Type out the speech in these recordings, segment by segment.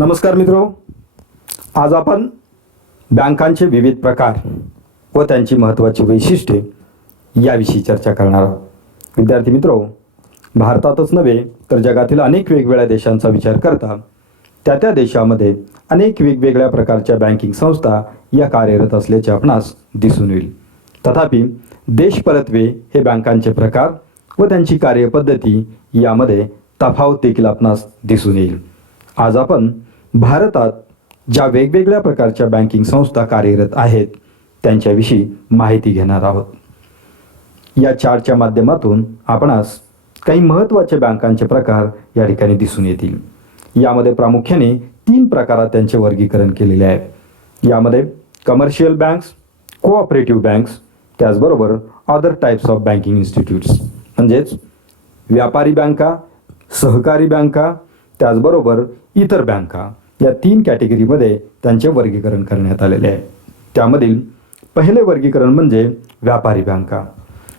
नमस्कार मित्रो, आज आपण बँकांचे विविध प्रकार व त्यांची महत्त्वाची वैशिष्ट्ये याविषयी चर्चा करणार आहोत. विद्यार्थी मित्रो, भारतातच नव्हे तर जगातील अनेक वेगवेगळ्या देशांचा विचार करता त्या देशामध्ये अनेक वेगवेगळ्या प्रकारच्या बँकिंग संस्था या कार्यरत असल्याचे आपणास दिसून येईल. तथापि देशपरत्वे हे बँकांचे प्रकार व त्यांची कार्यपद्धती यामध्ये तफावत देखील आपणास दिसून येईल. आज आपण भारतात ज्या वेगवेगळ्या प्रकारच्या बँकिंग संस्था कार्यरत आहेत त्यांच्याविषयी माहिती घेणार आहोत. या चार्टच्या माध्यमातून आपणास काही महत्त्वाचे बँकांचे प्रकार या ठिकाणी दिसून येतील. यामध्ये प्रामुख्याने 3 प्रकारात त्यांचे वर्गीकरण केलेले आहे. यामध्ये कमर्शियल बँक्स, कोऑपरेटिव्ह बँक्स, त्याचबरोबर other types of banking institutes म्हणजेच व्यापारी बँका, सहकारी बँका, त्याचबरोबर इतर बँका या 3 कॅटेगरीमध्ये त्यांचे वर्गीकरण करण्यात आलेले आहे. त्यामधील पहिले वर्गीकरण म्हणजे व्यापारी बँका.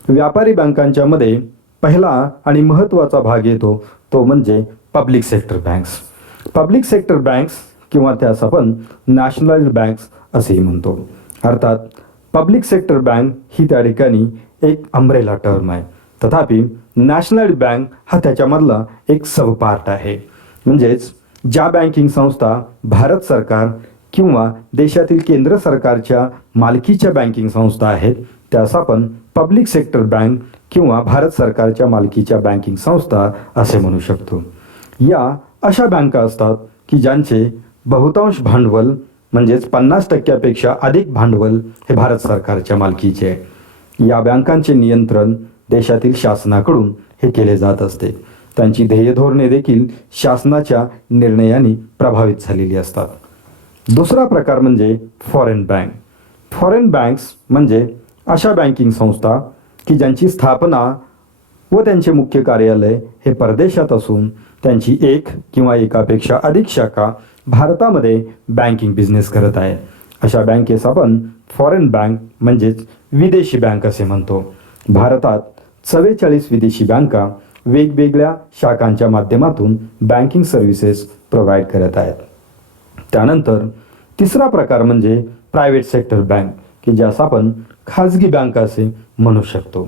व्यापारी बँकांच्यामध्ये पहिला आणि महत्त्वाचा भाग येतो तो म्हणजे public sector banks. Public sector banks किंवा त्यास आपण नॅशनलाइज्ड बँक्स असेही म्हणतो. अर्थात पब्लिक सेक्टर बँक ही त्या ठिकाणी एक अम्ब्रेला टर्म आहे. तथापि नॅशनलाइज्ड बँक हा त्याच्यामधला एक सब पार्ट आहे. म्हणजेच ज्या बँकिंग संस्था भारत सरकार किंवा देशातील केंद्र सरकारच्या मालकीच्या बँकिंग संस्था आहेत त्यास आपण पब्लिक सेक्टर बँक किंवा भारत सरकारच्या मालकीच्या बँकिंग संस्था असे म्हणू शकतो. या अशा बँका असतात की ज्यांचे बहुतांश भांडवल म्हणजेच 50% अधिक भांडवल हे भारत सरकारच्या मालकीचे आहे. या बँकांचे नियंत्रण देशातील शासनाकडून हे केले जात असते. त्यांची ध्येय धोरणे देखील शासनाच्या निर्णयाने प्रभावित झालेली असतात. दुसरा प्रकार म्हणजे फॉरेन बँक. फॉरेन बँक्स म्हणजे अशा बँकिंग संस्था की ज्यांची स्थापना व त्यांचे मुख्य कार्यालय हे परदेशात असून त्यांची एक किंवा एकापेक्षा अधिक शाखा भारतामध्ये बँकिंग बिझनेस करत आहे. अशा बँकेस आपण फॉरेन बँक म्हणजेच विदेशी बँक असे म्हणतो. भारतात 44 विदेशी बँका वेगवेगळ्या शाखांच्या माध्यमातून बँकिंग सर्व्हिसेस प्रोव्हाइड करत आहेत. त्यानंतर तिसरा प्रकार म्हणजे प्रायव्हेट सेक्टर बँक की ज्यास आपण खाजगी बँका असे म्हणू शकतो.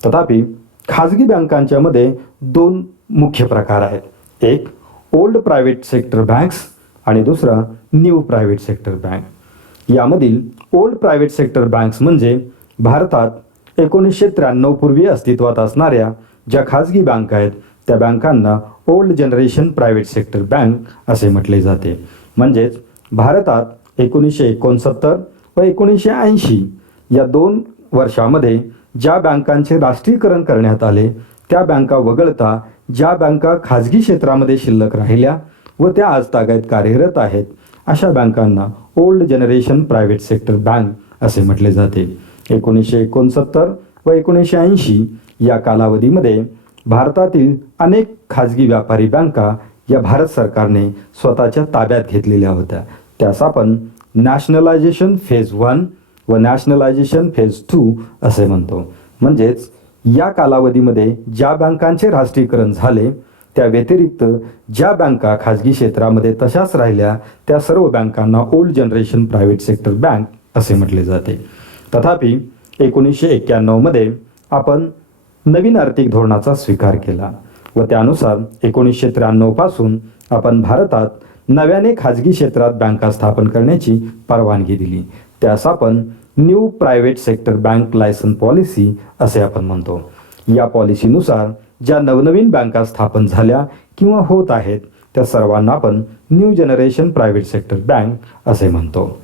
तथापि खाजगी बँकांच्या मध्ये 2 मुख्य प्रकार आहेत. एक ओल्ड प्रायव्हेट सेक्टर बँक्स आणि दुसरा न्यू प्रायव्हेट सेक्टर बँक. यामधील ओल्ड प्रायव्हेट सेक्टर बँक्स म्हणजे भारतात 1993 पूर्वी अस्तित्वात असणाऱ्या ज्या खाजगी बँका आहेत त्या बँकांना old generation private sector bank असे म्हटले जाते. म्हणजेच भारतात 1969 व 1980 या 2 वर्षामध्ये ज्या बँकांचे राष्ट्रीयकरण करण्यात आले त्या बँका वगळता ज्या बँका खाजगी क्षेत्रामध्ये शिल्लक राहिल्या व त्या आजतागायत कार्यरत आहेत अशा बँकांना old generation private sector bank असे म्हटले जाते. 1969 व 1980 या कालावधीमध्ये भारतातील अनेक खाजगी व्यापारी बँका या भारत सरकारने स्वतःच्या ताब्यात घेतलेल्या होत्या. त्यास आपण नॅशनलायझेशन फेज 1 व नॅशनलायझेशन फेज 2 असे म्हणतो. म्हणजेच या कालावधीमध्ये ज्या बँकांचे राष्ट्रीयकरण झाले त्या व्यतिरिक्त ज्या बँका खाजगी क्षेत्रामध्ये तशाच राहिल्या त्या सर्व बँकांना old generation private sector bank असे म्हटले जाते. तथापि 1991 मध्ये आपण नवीन आर्थिक धोरणाचा स्वीकार केला व त्यानुसार 1993 पासून आपण भारतात नव्याने खाजगी क्षेत्रात बँका स्थापन करण्याची परवानगी दिली. त्यास आपण new private sector bank licence policy असे आपण म्हणतो. या पॉलिसीनुसार ज्या नवनवीन बँका स्थापन झाल्या किंवा होत आहेत त्या सर्वांना आपण new generation private sector bank असे म्हणतो.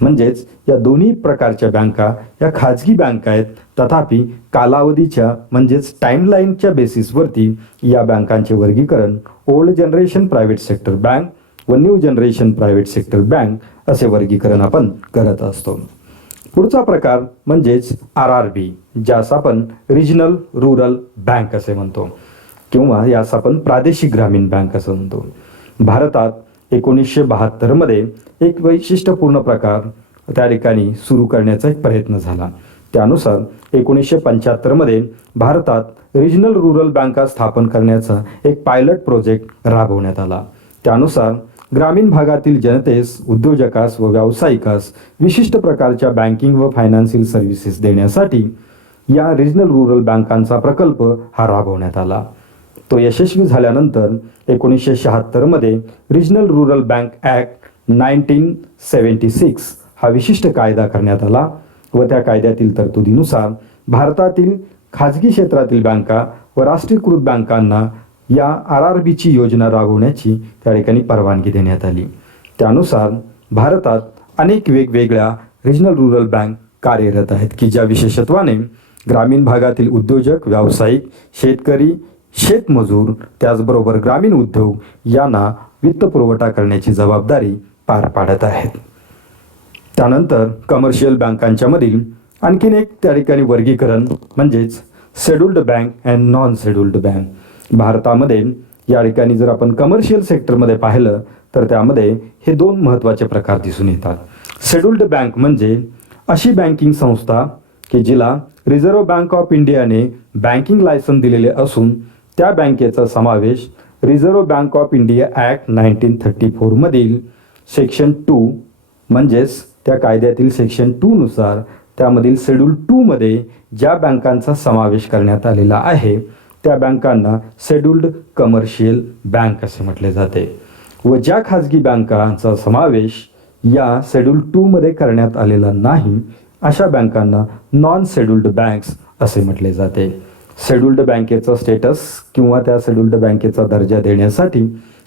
म्हणजेच या दोन्ही प्रकारच्या बँका या खाजगी बँका आहेत. तथापि कालावधीच्या म्हणजेच टाईमलाईनच्या बेसिसवरती या बँकांचे वर्गीकरण old generation private sector bank व new generation private sector bank असे वर्गीकरण आपण करत असतो. पुढचा प्रकार म्हणजेच RRB ज्यास आपण रिजनल रूरल बँक असे म्हणतो किंवा यास आपण प्रादेशिक ग्रामीण बँक असं म्हणतो. भारतात 1972 मध्ये एक वैशिष्ट्यपूर्ण प्रकार त्या ठिकाणी सुरू करण्याचा एक प्रयत्न झाला. त्यानुसार 1975 मध्ये भारतात रिजनल रूरल बँका स्थापन करण्याचा एक पायलट प्रोजेक्ट राबवण्यात आला. त्यानुसार ग्रामीण भागातील जनतेस, उद्योजकास व व्यावसायिकास विशिष्ट प्रकारच्या बँकिंग व फायनान्शियल सर्व्हिसेस देण्यासाठी या रिजनल रुरल बँकांचा प्रकल्प हा राबवण्यात आला. तो यशस्वी झाल्यानंतर 1976 रिजनल रुरल बँक ॲक्ट 1976 हा विशिष्ट कायदा करण्यात आला व त्या कायद्यातील तरतुदीनुसार भारतातील खाजगी क्षेत्रातील बँका व राष्ट्रीयकृत बँकांना या RRBची योजना राबवण्याची त्या ठिकाणी परवानगी देण्यात आली. त्यानुसार भारतात अनेक वेगवेगळ्या रिजनल रुरल बँक कार्यरत आहेत की ज्या विशेषत्वाने ग्रामीण भागातील उद्योजक, व्यावसायिक, शेतकरी, शेतमजूर त्याचबरोबर ग्रामीण उद्योग यांना वित्त पुरवठा करण्याची जबाबदारी पार पाडत आहेत. त्यानंतर कमर्शियल बँकांच्या मधील आणखीन एक त्या ठिकाणी वर्गीकरण म्हणजेच scheduled bank and non scheduled bank. भारतामध्ये या ठिकाणी जर आपण कमर्शियल सेक्टरमध्ये पाहिलं तर त्यामध्ये हे दोन महत्त्वाचे प्रकार दिसून येतात. शेड्युल्ड बँक म्हणजे अशी बँकिंग संस्था की जिला रिझर्व्ह बँक ऑफ इंडियाने बँकिंग लायसन दिलेले असून त्या बँकेचा समावेश reserve bank of India act 1934 मधील सेक्शन 2 म्हणजेच त्या कायद्यातील सेक्शन 2 नुसार त्यामधील शेड्यूल 2 मध्ये ज्या बँकांचा समावेश करण्यात आलेला आहे त्या बँकांना शेड्युल्ड कमर्शियल बँक असे म्हटले जाते व ज्या खाजगी बँकांचा समावेश या शेड्यूल 2 मध्ये करण्यात आलेला नाही अशा बँकांना नॉन शेड्युल्ड बँक्स असे म्हटले जाते. शेड्युल्ड बँकेचा स्टेटस किंवा त्या शेड्युल्ड बँकेचा दर्जा देण्यासाठी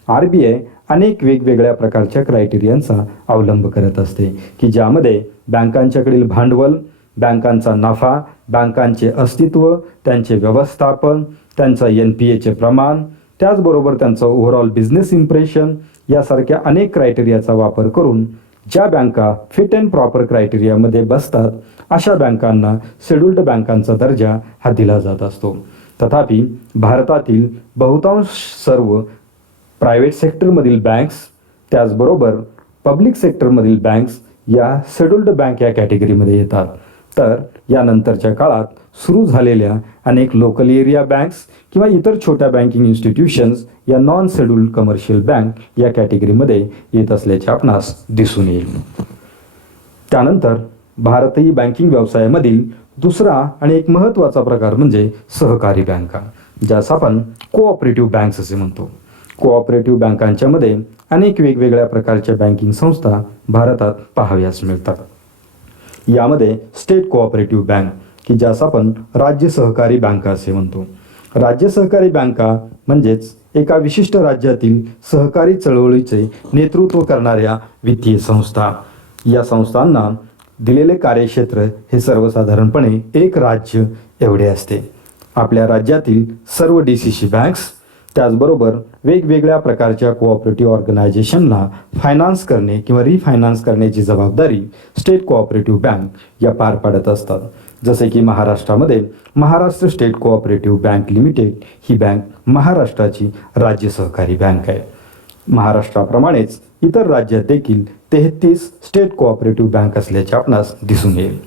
RBI अनेक वेगवेगळ्या प्रकारच्या क्रायटेरियांचा अवलंब करत असते की ज्यामध्ये बँकांच्याकडील भांडवल, बँकांचा नफा, बँकांचे अस्तित्व, त्यांचे व्यवस्थापन, त्यांचा NPAचे प्रमाण, त्याचबरोबर त्यांचं ओव्हरऑल बिझनेस इम्प्रेशन यासारख्या अनेक क्रायटेरियाचा वापर करून ज्या बँका फिट अँड प्रॉपर क्रायटेरियामध्ये बसतात अशा बँकांना शेड्युल्ड बँकांचा दर्जा हा दिला जात असतो. तथापि भारतातील बहुतांश सर्व प्रायव्हेट सेक्टरमधील बँक्स त्याचबरोबर पब्लिक सेक्टरमधील बँक्स या शेड्युल्ड बँक या कॅटेगरीमध्ये येतात. तर यानंतरच्या काळात सुरू झालेल्या अनेक लोकल एरिया बँक्स किंवा इतर छोट्या बँकिंग इन्स्टिट्यूशन्स या नॉन शेड्युल्ड कमर्शियल बँक या कॅटेगरीमध्ये येत असल्याचे आपणास दिसून येईल. त्यानंतर भारतीय बँकिंग व्यवसायामधील दुसरा आणि एक महत्त्वाचा प्रकार म्हणजे सहकारी बँका, ज्यास आपण कोऑपरेटिव्ह बँक्स असे म्हणतो. कोऑपरेटिव्ह बँकांच्या मध्ये अनेक वेगवेगळ्या प्रकारच्या बँकिंग संस्था भारतात पाहाव्यास मिळतात. यामध्ये स्टेट कोऑपरेटिव्ह बँक की ज्यास आपण राज्य सहकारी बँका असे म्हणतो. राज्य सहकारी बँका म्हणजेच एका विशिष्ट राज्यातील सहकारी चळवळीचे नेतृत्व करणाऱ्या वित्तीय संस्था. या संस्थांना दिलेले कार्यक्षेत्र हे सर्वसाधारणपणे एक राज्य एवढे असते. आपल्या राज्यातील सर्व DCC बँक्स त्याचबरोबर वेगवेगळ्या प्रकारच्या कोऑपरेटिव्ह ऑर्गनायझेशनला फायनान्स करणे किंवा रिफायनान्स करण्याची जबाबदारी स्टेट कोऑपरेटिव्ह बँक या पार पाडत असतात. जसे की महाराष्ट्रामध्ये Maharashtra state cooperative bank limited ही बँक महाराष्ट्राची राज्य सहकारी बँक आहे. महाराष्ट्राप्रमाणेच इतर राज्यात देखील 33 स्टेट कोऑपरेटिव्ह बँक असल्याचे आपणास दिसून येईल.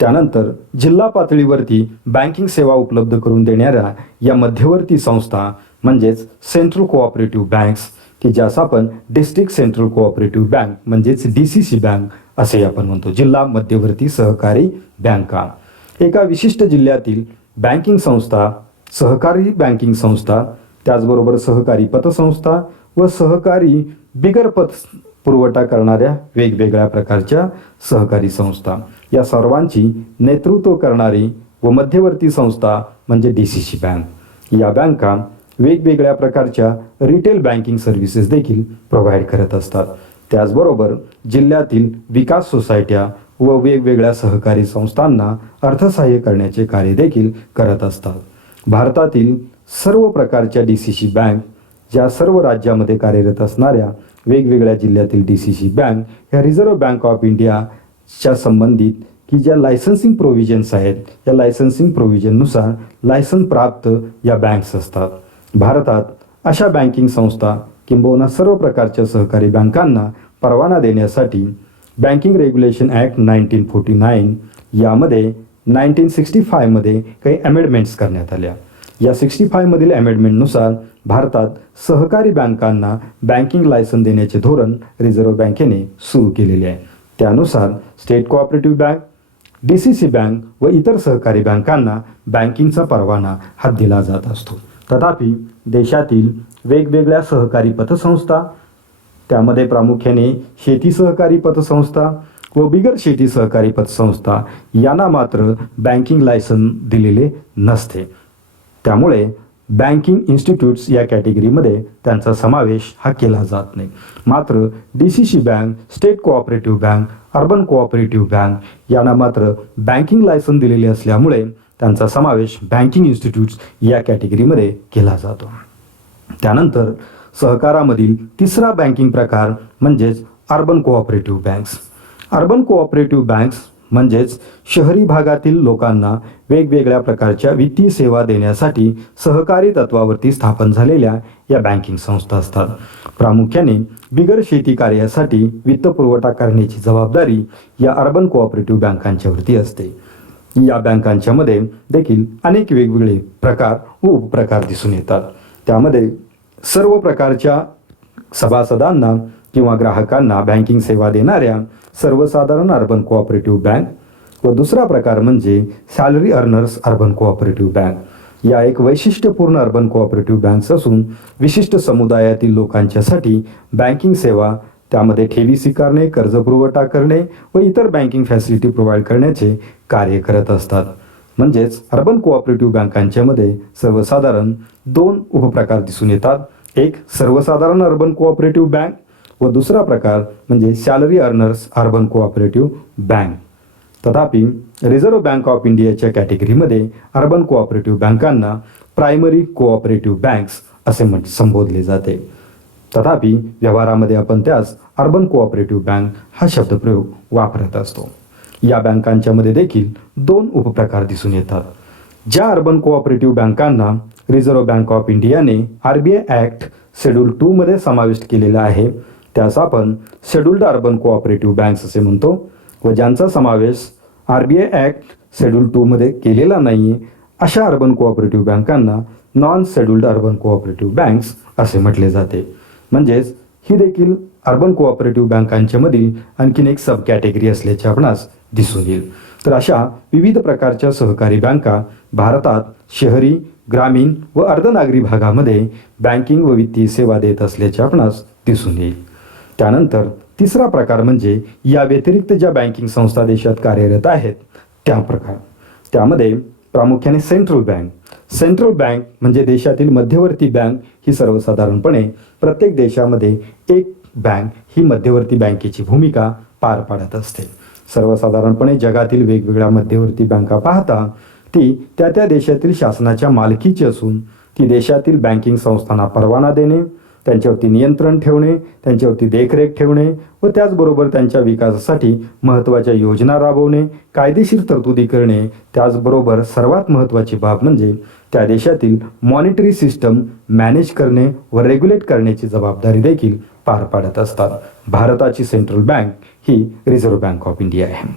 त्यानंतर जिल्हा पातळीवरती बँकिंग सेवा उपलब्ध करून देणाऱ्या या मध्यवर्ती संस्था म्हणजेच सेंट्रल कोऑपरेटिव्ह बँक्स की ज्यास आपण डिस्ट्रिक्ट सेंट्रल कोऑपरेटिव्ह बँक म्हणजेच DCC बँक असे आपण म्हणतो. जिल्हा मध्यवर्ती सहकारी बँका एका विशिष्ट जिल्ह्यातील बँकिंग संस्था, सहकारी बँकिंग संस्था, त्याचबरोबर सहकारी पतसंस्था व सहकारी बिगर पत पुरवठा करणाऱ्या वेगवेगळ्या प्रकारच्या सहकारी संस्था या सर्वांची नेतृत्व करणारी व मध्यवर्ती संस्था म्हणजे DCC बँक. या बँका वेगवेगळ्या प्रकारच्या रिटेल बँकिंग सर्व्हिसेस देखील प्रोव्हाइड करत असतात. त्याचबरोबर जिल्ह्यातील विकास सोसायट्या व वेगवेगळ्या सहकारी संस्थांना अर्थसहाय्य करण्याचे कार्य देखील करत असतात. भारतातील सर्व प्रकारच्या DCC बँक ज्या सर्व राज्यामध्ये कार्यरत असणाऱ्या वेगवेगळ्या जिल्ह्यातील DCC बँक ह्या रिझर्व्ह बँक ऑफ इंडियाच्या संबंधित की ज्या लायसन्सिंग प्रोव्हिजन्स आहेत या लायसन्सिंग प्रोव्हिजननुसार लायसन प्राप्त या बँक्स असतात. भारतात अशा बँकिंग संस्था किंबहुना सर्व प्रकारच्या सहकारी बँकांना परवाना देण्यासाठी बँकिंग रेग्युलेशन ॲक्ट 1949 यामध्ये 1965 मध्ये काही अमेंडमेंट्स करण्यात आल्या. या 65 मधील अमेंडमेंटनुसार भारतात सहकारी बँकांना बँकिंग लायसन देण्याचे धोरण रिझर्व्ह बँकेने सुरू केलेले आहे. त्यानुसार state cooperative bank, DCC bank व इतर सहकारी बँकांना बँकिंगचा परवाना हा दिला जात असतो. तथापि देशातील वेगवेगळ्या सहकारी पतसंस्था, त्यामध्ये प्रामुख्याने शेती सहकारी पतसंस्था व बिगर शेती सहकारी पतसंस्था यांना मात्र बँकिंग लायसन दिलेले नसते. त्यामुळे बँकिंग इन्स्टिट्यूट्स या कॅटेगरीमध्ये त्यांचा समावेश हा केला जात नाही. मात्र DCC bank, state cooperative bank, urban cooperative bank यांना मात्र बँकिंग लायसन दिलेले असल्यामुळे त्यांचा समावेश बँकिंग इन्स्टिट्यूट्स या कॅटेगरीमध्ये केला जातो. त्यानंतर सहकारामधील तिसरा बँकिंग प्रकार म्हणजेच urban cooperative banks. Urban cooperative banks म्हणजेच शहरी भागातील लोकांना वेगवेगळ्या प्रकारच्या वित्तीय सेवा देण्यासाठी सहकारी तत्वावरती स्थापन झालेल्या या बँकिंग संस्था असतात. प्रामुख्याने बिगर शेती कार्यासाठी वित्तपुरवठा करण्याची जबाबदारी या अर्बन कोऑपरेटिव्ह बँकांच्यावरती असते. या बँकांच्यामध्ये देखील अनेक वेगवेगळे प्रकार व उपप्रकार दिसून येतात. त्यामध्ये सर्व प्रकारच्या सभासदांना किंवा ग्राहकांना बँकिंग सेवा देणाऱ्या सर्वसाधारण अर्बन कोऑपरेटिव्ह बँक व दुसरा प्रकार म्हणजे salary earners urban cooperative bank. या एक वैशिष्ट्यपूर्ण अर्बन कोऑपरेटिव्ह बँक्स असून विशिष्ट समुदायातील लोकांच्यासाठी बँकिंग सेवा, त्यामध्ये ठेवी स्वीकारणे, कर्ज पुरवठा करणे व इतर बँकिंग फॅसिलिटी प्रोव्हाइड करण्याचे कार्य करत असतात. म्हणजेच अर्बन कोऑपरेटिव्ह बँकांच्यामध्ये सर्वसाधारण दोन उपप्रकार दिसून येतात. एक सर्वसाधारण अर्बन कोऑपरेटिव्ह बँक व दुसरा प्रकार म्हणजे salary earners urban cooperative bank. तथापि रिझर्व्ह बँक ऑफ इंडियाच्या कॅटेगरीमध्ये अर्बन कोऑपरेटिव्ह बँकांना प्रायमरी कोऑपरेटिव्ह बँक्स असे संबोधले जाते. तथापि व्यवहारामध्ये आपण त्यास अर्बन कोऑपरेटिव्ह बँक हा शब्दप्रयोग वापरत असतो. या बँकांच्यामध्ये देखील दोन उपप्रकार दिसून येतात. ज्या अर्बन कोऑपरेटिव्ह बँकांना रिझर्व्ह बँक ऑफ इंडियाने RBI ॲक्ट शेड्यूल 2 मध्ये समाविष्ट केलेला आहे त्यास आपण शेड्यूल्ड अर्बन कोऑपरेटिव्ह बँक्स असे म्हणतो व ज्यांचा समावेश RBI ॲक्ट शेड्यूल 2 मध्ये केलेला नाही अशा अर्बन कोऑपरेटिव्ह बँकांना non scheduled urban cooperative banks असे म्हटले जाते. म्हणजेच ही देखील अर्बन कोऑपरेटिव्ह बँकांच्या मधील आणखीन एक सब कॅटेगरी असल्याचे आपणास दिसून येईल. तर अशा विविध प्रकारच्या सहकारी बँका भारतात शहरी, ग्रामीण व अर्धनागरी भागामध्ये बँकिंग व वित्तीय सेवा देत असल्याचे आपणास दिसून येईल. त्यानंतर तिसरा प्रकार म्हणजे या व्यतिरिक्त ज्या बँकिंग संस्था देशात कार्यरत आहेत त्या प्रकार. त्यामध्ये प्रामुख्याने सेंट्रल बँक. सेंट्रल बँक म्हणजे देशातील मध्यवर्ती बँक. ही सर्वसाधारणपणे प्रत्येक देशामध्ये एक बँक ही मध्यवर्ती बँकेची भूमिका पार पाडत असते. सर्वसाधारणपणे जगातील वेगवेगळ्या मध्यवर्ती बँका पाहता ती त्या त्या देशातील शासनाच्या मालकीची असून ती देशातील बँकिंग संस्थांना परवाना देणे, त्यांच्यावरती नियंत्रण ठेवणे, त्यांच्यावरती देखरेख ठेवणे व त्याचबरोबर त्यांच्या विकासासाठी महत्त्वाच्या योजना राबवणे, कायदेशीर तरतुदी करणे, त्याचबरोबर सर्वात महत्त्वाची बाब म्हणजे त्या देशातील मॉनिटरी सिस्टम मॅनेज करणे व रेग्युलेट करण्याची जबाबदारी देखील पार पाडत असतात. भारताची central bank he reserve bank of India आहे.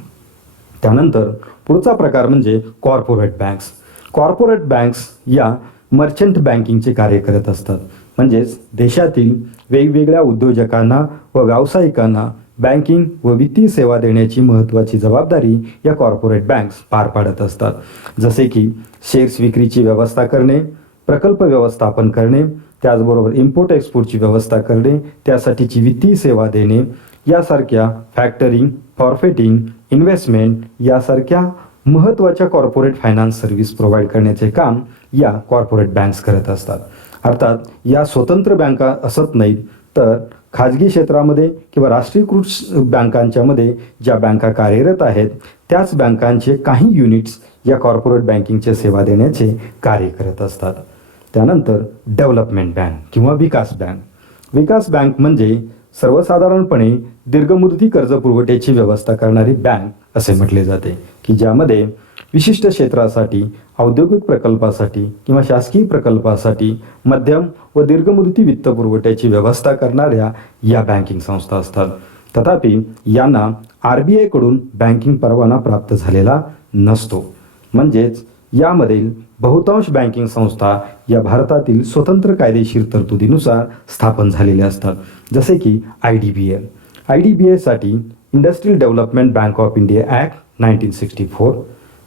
त्यानंतर पुढचा प्रकार म्हणजे कॉर्पोरेट बँक्स. कॉर्पोरेट बँक्स या मर्चंट बँकिंगचे कार्य करत असतात. म्हणजेच देशातील वेगवेगळ्या उद्योजकांना व व्यावसायिकांना बँकिंग व वित्तीय सेवा देण्याची महत्त्वाची जबाबदारी या कॉर्पोरेट बँक्स पार पाडत असतात. जसे की शेअर्स विक्रीची व्यवस्था करणे, प्रकल्प व्यवस्थापन करणे, त्याचबरोबर इम्पोर्ट एक्सपोर्टची व्यवस्था करणे, त्यासाठीची वित्तीय सेवा देणे, यासारख्या फॅक्टरिंग, फॉरफेटिंग, इन्व्हेस्टमेंट यासारख्या महत्त्वाच्या कॉर्पोरेट फायनान्स सर्व्हिस प्रोव्हाइड करण्याचे काम या कॉर्पोरेट बँक्स करत असतात. अर्थात या स्वतंत्र बँका असत नाहीत, तर खाजगी क्षेत्रामध्ये किंवा राष्ट्रीयकृत बँकांच्यामध्ये ज्या बँका कार्यरत आहेत त्याच बँकांचे काही युनिट्स या कॉर्पोरेट बँकिंगच्या सेवा देण्याचे कार्य करत असतात. त्यानंतर डेव्हलपमेंट बँक किंवा विकास बँक. विकास बँक म्हणजे सर्वसाधारणपणे दीर्घमुदती कर्ज पुरवठ्याची व्यवस्था करणारी बँक असे म्हटले जाते, की ज्यामध्ये विशिष्ट क्षेत्रासाठी, औद्योगिक प्रकल्पासाठी किंवा शासकीय प्रकल्पासाठी मध्यम व दीर्घमुदती वित्त पुरवठ्याची व्यवस्था करणाऱ्या या बँकिंग संस्था असतात. तथापि यांना RBI कडून बँकिंग परवाना प्राप्त झालेला नसतो. म्हणजेच यामधील बहुतांश बँकिंग संस्था या भारतातील स्वतंत्र कायदेशीर तरतुदीनुसार स्थापन झालेल्या असतात. जसे की IDBI. IDBIसाठी industrial development bank of India act 1964.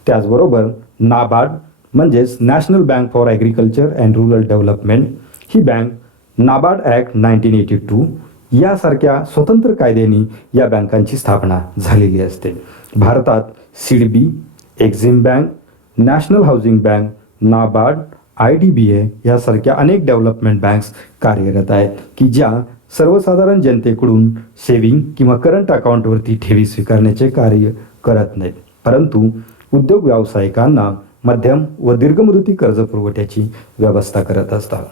त्याचबरोबर नाबार्ड म्हणजेच national bank for agriculture and rural development ही बँक नाबार्ड ॲक्ट 1982 यासारख्या स्वतंत्र कायद्यांनी या बँकांची स्थापना झालेली असते. भारतात SIDBI, Exim bank, national housing bank, NABARD, IDBI यासारख्या अनेक डेव्हलपमेंट बँक्स कार्यरत आहेत की ज्या सर्वसाधारण जनतेकडून सेविंग किंवा करंट अकाउंटवरती ठेवी स्वीकारण्याचे कार्य करत नाहीत, परंतु उद्योग व्यावसायिकांना मध्यम व दीर्घ मुदती कर्ज पुरवठ्याची व्यवस्था करत असतात.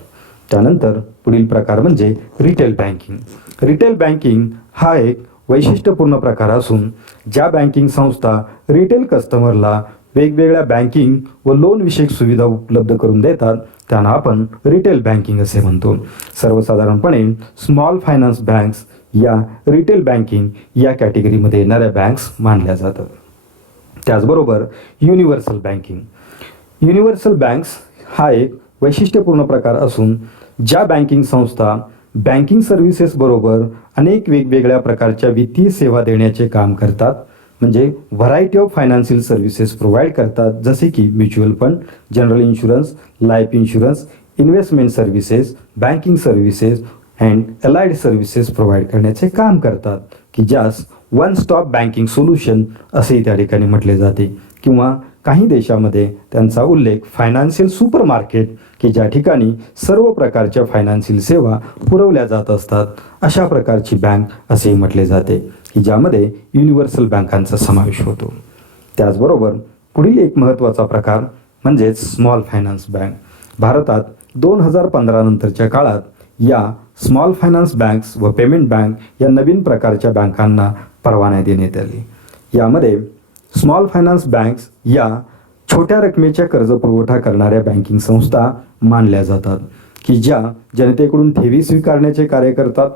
त्यानंतर पुढील प्रकार म्हणजे रिटेल बँकिंग. रिटेल बँकिंग हा एक वैशिष्ट्यपूर्ण प्रकार असून ज्या बँकिंग संस्था रिटेल कस्टमरला वेगवेगळ्या बँकिंग व लोन विषयक सुविधा उपलब्ध करून देतात त्यांना आपण रिटेल बँकिंग असे म्हणतो. सर्वसाधारणपणे स्मॉल फायनान्स बँक्स या रिटेल बँकिंग या कॅटेगरीमध्ये येणाऱ्या बँक्स मानल्या जातात. त्याचबरोबर युनिव्हर्सल बँकिंग. युनिव्हर्सल बँक्स हा एक वैशिष्ट्यपूर्ण प्रकार असून ज्या बँकिंग संस्था बँकिंग सर्व्हिसेस बरोबर अनेक वेगवेगळ्या प्रकारच्या वित्तीय सेवा देण्याचे काम करतात, म्हणजे variety of financial services provide करतात, जसे की mutual fund, general insurance, life insurance, investment services, banking services and allied services provide करण्याचे काम करतात की ज्यास वन स्टॉप बँकिंग सोल्युशन असेही त्या ठिकाणी म्हटले जाते, किंवा काही देशामध्ये त्यांचा उल्लेख फायनान्शियल सुपर मार्केट की ज्या ठिकाणी सर्व प्रकारच्या फायनान्शियल सेवा पुरवल्या जात असतात अशा प्रकारची बँक असेही म्हटले जाते की ज्यामध्ये युनिव्हर्सल बँकांचा समावेश होतो. त्याचबरोबर पुढील एक महत्त्वाचा प्रकार म्हणजेच स्मॉल फायनान्स बँक. भारतात 2015 नंतरच्या काळात या स्मॉल फायनान्स बँक्स व पेमेंट बँक या नवीन प्रकारच्या बँकांना परवानगी देण्यात आली. यामध्ये स्मॉल फायनान्स बँक्स या छोट्या रकमेच्या कर्ज पुरवठा करणाऱ्या बँकिंग संस्था मानल्या जातात की ज्या जनतेकडून ठेवी स्वीकारण्याचे कार्य करतात.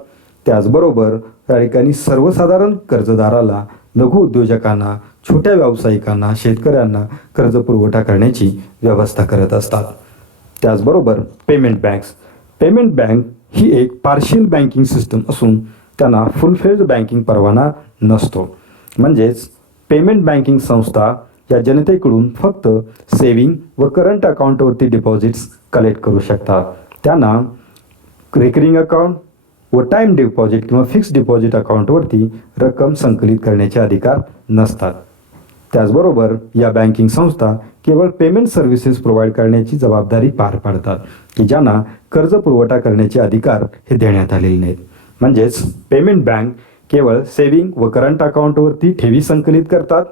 त्याचबरोबर त्या ठिकाणी सर्वसाधारण कर्जदाराला, लघु उद्योजकांना, छोट्या व्यावसायिकांना, शेतकऱ्यांना कर्ज पुरवठा करण्याची व्यवस्था करत असतात. त्याचबरोबर पेमेंट बँक्स. पेमेंट बँक ही एक पार्शियल बँकिंग सिस्टम असून त्यांना फुल फ्लेज्ड बँकिंग परवाना नसतो, म्हणजेच पेमेंट बँकिंग संस्था या जनतेकडून फक्त सेविंग व करंट अकाउंटवरती डिपॉझिट्स कलेक्ट करू शकतात. त्यांना रेकरिंग अकाउंट व टाईम डिपॉझिट किंवा फिक्स डिपॉझिट अकाउंटवरती रक्कम संकलित करण्याचे अधिकार नसतात. त्याचबरोबर या बँकिंग संस्था केवळ पेमेंट सर्व्हिसेस प्रोव्हाइड करण्याची जबाबदारी पार पाडतात की ज्यांना कर्ज पुरवठा करण्याचे अधिकार हे देण्यात आलेले नाहीत. म्हणजेच पेमेंट बँक केवळ सेविंग व करंट अकाउंटवरती ठेवी संकलित करतात,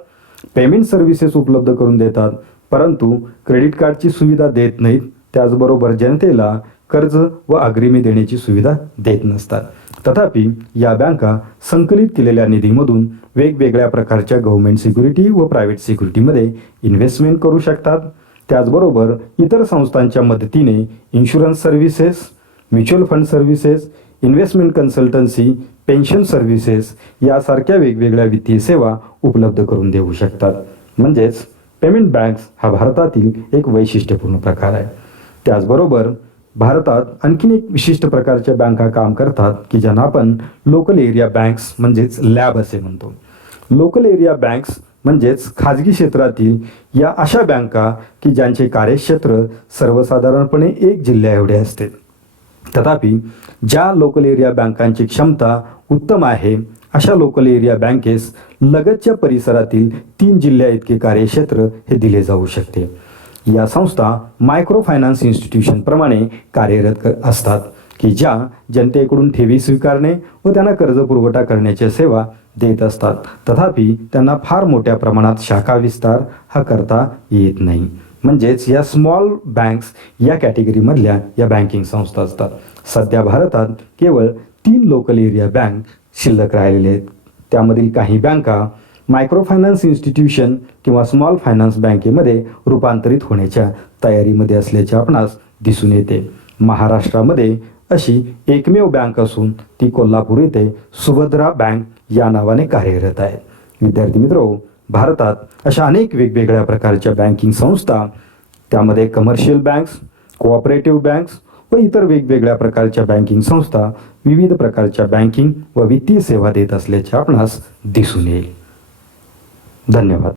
पेमेंट सर्व्हिसेस उपलब्ध करून देतात, परंतु क्रेडिट कार्डची सुविधा देत नाहीत. त्याचबरोबर जनतेला कर्ज व अग्रिमी देण्याची सुविधा देत नसतात. तथापि या बँका संकलित केलेल्या निधीमधून वेगवेगळ्या प्रकारच्या गव्हर्नमेंट सिक्युरिटी व प्रायव्हेट सिक्युरिटीमध्ये इन्व्हेस्टमेंट करू शकतात. त्याचबरोबर इतर संस्थांच्या मदतीने insurance services, mutual fund services, investment consultancy, pension services यासारख्या वेगवेगळ्या वित्तीय सेवा उपलब्ध करून देऊ शकतात. म्हणजेच पेमेंट बँक्स हा भारतातील एक वैशिष्ट्यपूर्ण प्रकार आहे. त्याचबरोबर भारतात आणखीन एक विशिष्ट प्रकारच्या बँका काम करतात की ज्यांना आपण लोकल एरिया बँक्स म्हणजेच लॅब असे म्हणतो. लोकल एरिया बँक्स म्हणजेच खाजगी क्षेत्रातील या अशा बँका की ज्यांचे कार्यक्षेत्र सर्वसाधारणपणे एक जिल्ह्या एवढे असते. तथापि ज्या लोकल एरिया बँकांची क्षमता उत्तम आहे अशा लोकल एरिया बँकेस लगतच्या परिसरातील 3 जिल्ह्या इतके कार्यक्षेत्र हे दिले जाऊ शकते. या संस्था मायक्रो फायनान्स इन्स्टिट्यूशन प्रमाणे कार्यरत असतात की ज्या जनतेकडून ठेवी स्वीकारणे व त्यांना कर्ज पुरवठा करण्याच्या सेवा देत असतात. तथापि त्यांना फार मोठ्या प्रमाणात शाखा विस्तार हा करता येत नाही. म्हणजेच या स्मॉल बँक्स या कॅटेगरीमधल्या या बँकिंग संस्था असतात. सध्या भारतात केवळ 3 लोकल एरिया बँक शिल्लक राहिलेले आहेत. त्यामधील काही बँका मायक्रो फायनान्स इन्स्टिट्यूशन किंवा स्मॉल फायनान्स बँकेमध्ये रूपांतरित होण्याच्या तयारीमध्ये असल्याचे आपणास दिसून येते. महाराष्ट्रामध्ये अशी एकमेव बँक असून ती कोल्हापूर येथे सुभद्रा बँक या नावाने कार्यरत आहे. विद्यार्थी मित्रो, भारतात अशा अनेक वेगवेगळ्या प्रकारच्या बँकिंग संस्था त्यामध्ये कमर्शियल बँक्स, कोऑपरेटिव्ह बँक्स व इतर वेगवेगळ्या प्रकारच्या बँकिंग संस्था विविध प्रकारच्या बँकिंग व वित्तीय सेवा देत असल्याचे आपणास दिसून येईल. धन्यवाद.